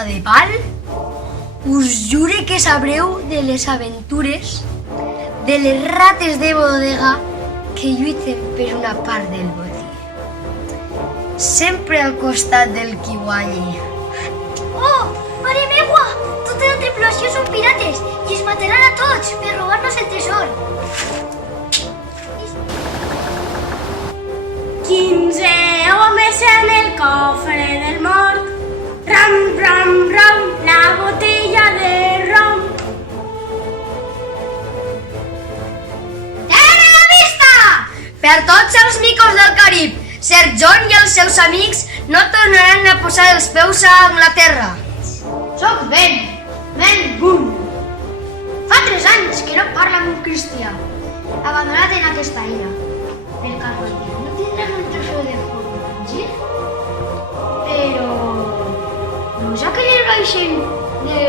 Costa de Pal, us jure que sabreu de les aventures de les rates de bodega que lluiten per una part del botí. Sempre al costat del qui guanyi. Oh, mare meua! Tota la tripulació són pirates i ens mataran a tots per robar-nos el tresor. 15 homes en el cofre del mort. Ram, ram, ram, la botella de rom. Terra a vista! Per tots els micos del Carib, Sir John i els seus amics no tornaran a posar els peus a Anglaterra. Soc Ben Gunn. Fa 3 anys que no parlo amb un cristià, abandonat en aquesta illa. El carboner no tindrà un tresor de formatge? Però... no us ha quedat baixent de